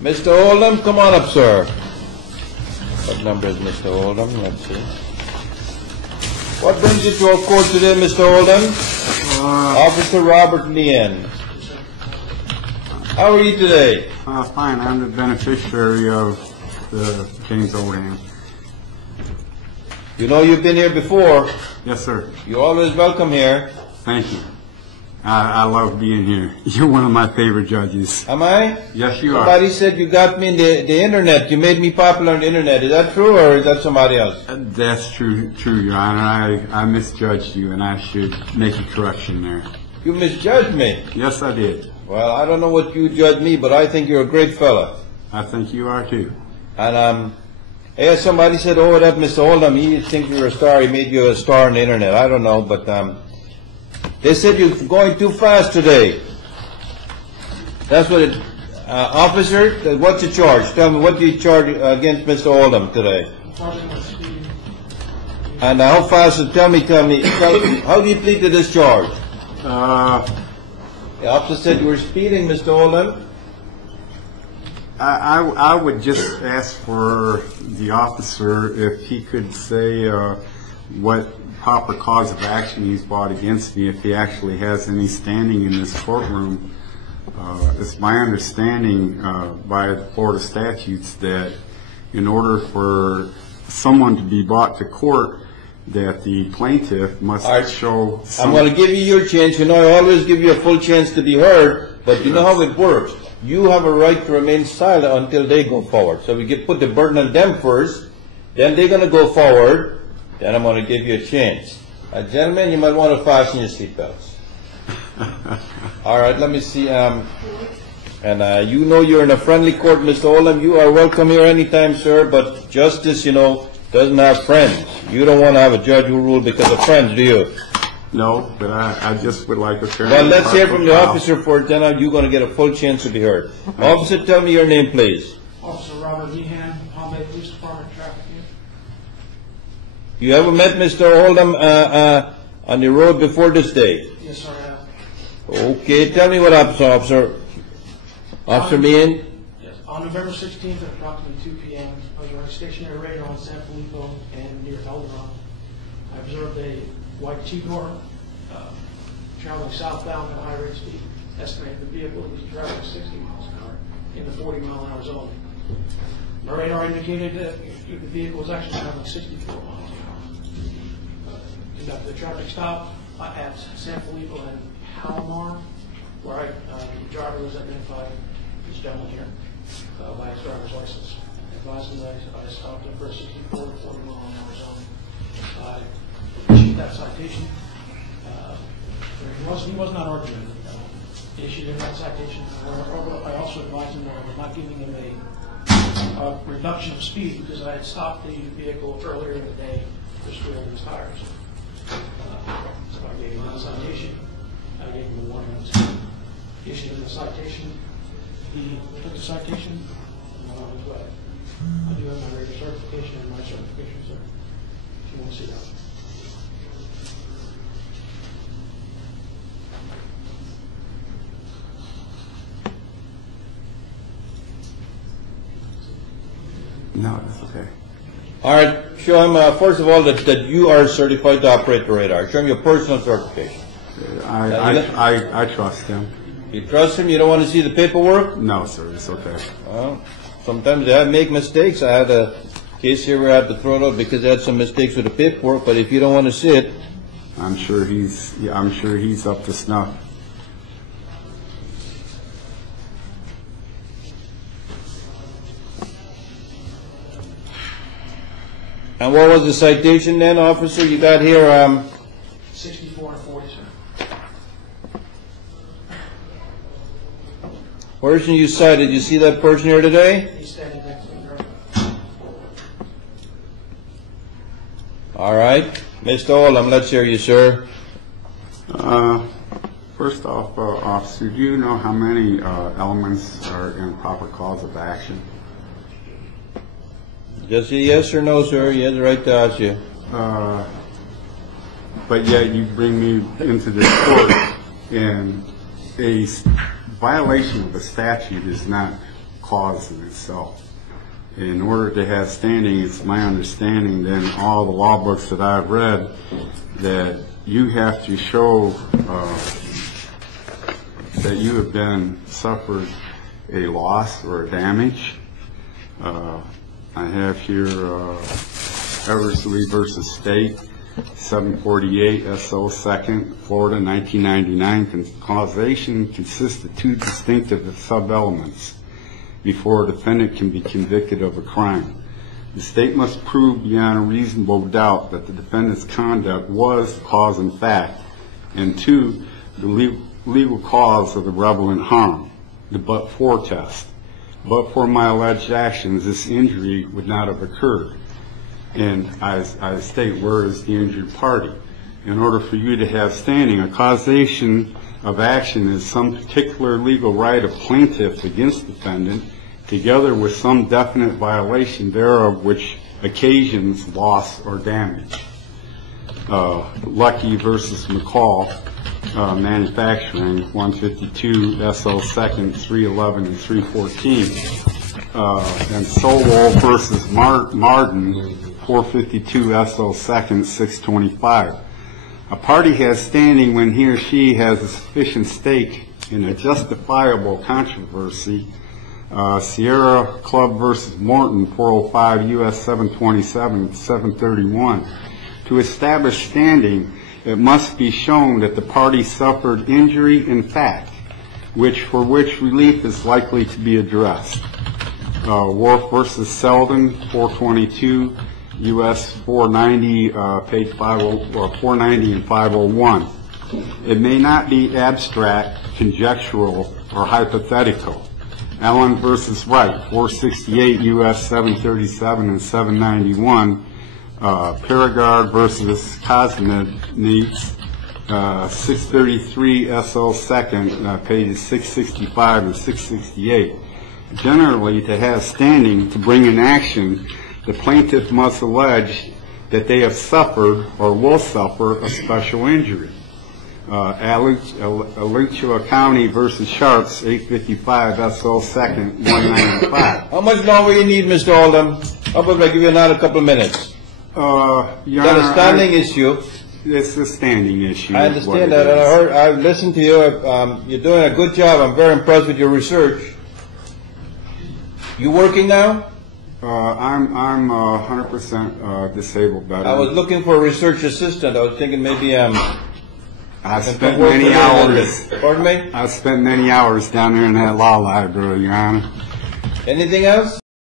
Mr. Oldham, come on up, sir. What number is Mr. Oldham? Let's see. What brings you to our court today, Mr. Oldham? Officer Robert Leanne. How are you today? Fine. I'm the beneficiary of the James Oldham. You know you've been here before. Yes, sir. You're always welcome here. Thank you. I love being here. You're one of my favorite judges. Am I? Yes, you are. Somebody said you got me in the internet. You made me popular on the internet. Is that true, or is that somebody else? That's true, Your Honor. I misjudged you, and I should make a correction there. You misjudged me. Yes, I did. Well, I don't know what you judged me, but I think you're a great fella. I think you are, too. And, somebody said, oh, that Mr. Oldham, he thinks you're a star. He made you a star on the internet. I don't know, but, they said you're going too fast today. That's what it, officer, what's the charge? Tell me, what do you charge against Mr. Oldham today? And how fast, tell me, how do you plead to this charge? The officer said you were speeding, Mr. Oldham. I would just ask for the officer if he could say what proper cause of action he's brought against me, if he actually has any standing in this courtroom. It's my understanding by the Florida statutes that in order for someone to be brought to court, that the plaintiff must show some... I'm going to give you your chance. You know, I always give you a full chance to be heard, but you know how it works. You have a right to remain silent until they go forward. So we get put the burden on them first, then they're going to go forward, then I'm going to give you a chance. Gentlemen, you might want to fasten your seatbelts. All right, let me see. You know you're in a friendly court, Mr. Oldham. You are welcome here anytime, sir, but justice, you know, doesn't have friends. You don't want to have a judge who rule because of friends, do you? No, but I just would like a fair... Well, let's hear from the officer for it, then you're going to get a full chance to be heard. Officer, tell me your name, please. Officer Robert Meehan, Palm Bay Police Department, traffic unit. You ever met Mr. Oldham on the road before this day? Yes, sir, I have. Okay, tell me what happens, Officer. Officer Meehan? Yes, on November 16th at approximately 2 p.m., I was running stationary radar on San Felipe and near Oldham. I observed a white two-door traveling southbound at a high rate of speed. Estimated the vehicle was traveling 60 miles an hour in the 40-mile-an-hour zone. My radar indicated that the vehicle was actually traveling 64 miles an hour. Conducted a traffic stop at San Felipe and Palomar, where the driver was identified, this gentleman here, by his driver's license. Advised him that I stopped him for a 64 to 40-mile-an-hour zone. I issued that citation. He was not arguing. Issued him that citation. However, I also advised him that I was not giving him a reduction of speed because I had stopped the vehicle earlier in the day for screwing his tires. So I gave him that citation. I gave him a warning on speed. Issued him the citation. He took the citation and went on his way. I do have my radio certification and my certification, sir, if you want to see that. No, that's okay. All right, show him, first of all, that you are certified to operate the radar. Show him your personal certification. I trust him. You trust him? You don't want to see the paperwork? No, sir, it's okay. Well, sometimes they make mistakes. I had a case here where I had to throw it out because they had some mistakes with the paperwork, but if you don't want to see it... I'm sure he's up to snuff. And what was the citation then, officer? You got here 64 and 40, sir. Person you cited, you see that person here today? He's standing next to me. All right. Mr. Oldham, let's hear you, sir. First off, officer, do you know how many elements are in proper cause of action? Just a yes or no, sir. You have the right to ask you. But yet you bring me into this court, and a violation of a statute is not cause in itself. In order to have standing, it's my understanding, then all the law books that I've read, that you have to show that you have suffered a loss or a damage. I have here Eversley versus State, 748 SO 2nd, Florida, 1999. Causation consists of two distinctive sub-elements before a defendant can be convicted of a crime. The state must prove beyond a reasonable doubt that the defendant's conduct was the cause in fact, and two, the legal cause of the relevant harm, the but-for test. But for my alleged actions, this injury would not have occurred. And I state, where is the injured party? In order for you to have standing, a causation of action is some particular legal right of plaintiff against defendant, together with some definite violation thereof which occasions loss or damage. Lucky versus McCall, Manufacturing, 152 SO 2nd, 311 and 314. And Sowell versus Martin, 452 SO 2nd, 625. A party has standing when he or she has a sufficient stake in a justifiable controversy. Sierra Club versus Morton, 405 U.S. 727, 731. To establish standing, it must be shown that the party suffered injury in fact, for which relief is likely to be addressed. Wolf versus Selden, 422 U.S. 490, page 490 and 501. It may not be abstract, conjectural, or hypothetical. Allen versus Wright, 468 U.S. 737 and 791. Paragard versus Cosmetics, 633 SO 2nd, pages 665 and 668. Generally, to have standing to bring an action, the plaintiff must allege that they have suffered or will suffer a special injury. Alachua County versus Sharps, 855 SO 2nd, 195. How much longer you need, Mr. Oldham? How about I give you another couple of minutes? Your Is that a Honor, standing issue? It's a standing issue. I understand that. I've listened to you. You're doing a good job. I'm very impressed with your research. You working now? I'm 100% disabled veteran. I was looking for a research assistant. I was thinking maybe I spent many hours. Pardon me? I spent many hours down there in that law library, Your Honor. Anything else?